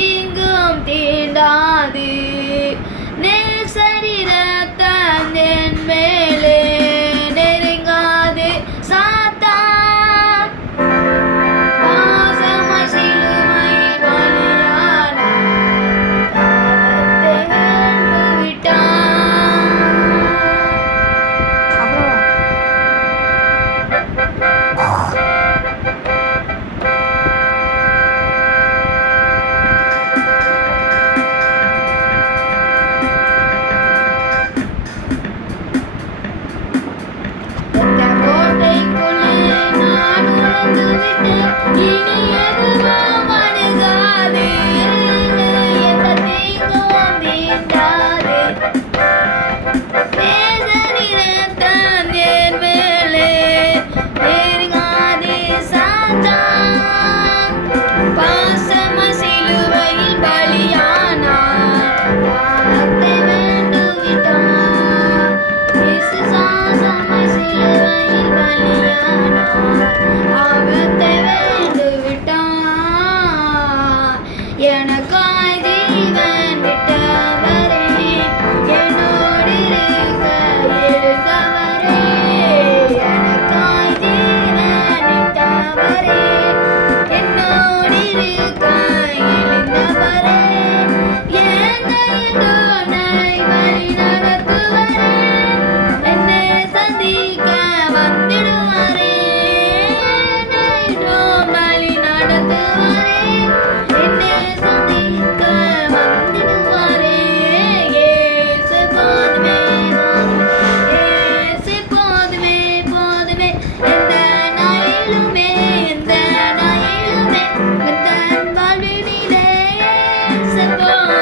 தீங்கும் தீண்டாது நேசரிர தந்தென் மேலே நெருங்காது சாத்தான் பாசமாய் சிலுவையில் பலியான பாவத்தை வென்று விட்டான். கோட்டைக்குள்ளே நான் உணர்ந்து விட்டேன், இனி எதுவும் அணுகாது, எந்த தீங்கும் தீண்டாது. நேசரிரத்தான் என் மேலே நெருங்காது சாத்தான் பாசமாய் சிலுவையில் பலியானார், பாவத்தை வென்று விட்டார். இயேசு பாசமாய் சிலுவையில் பலியானார், பாவத்தை வென்று விட்டார். எனக்காய் ஜீவன் விட்டவரே, என்னோடு இருக்க எழுந்தவரே, எனக்காய் ஜீவன் விட்டவரே, என்னோடு இருக்க எழுந்தவரே, என்னை வழி நடத்துவரே, என்னை சந்திக்க வந்திடுவாரே, என்னை வழி நடத்துவரே, என்னை சந்திக்க வந்திடுவாரே. இயேசு போதுமே, இயேசு போதுமே, போதுமே, எந்த நாளிலுமே, எந்த நாளிலுமே, எந்த வாழ்வினிலே இயேசு போதுமே.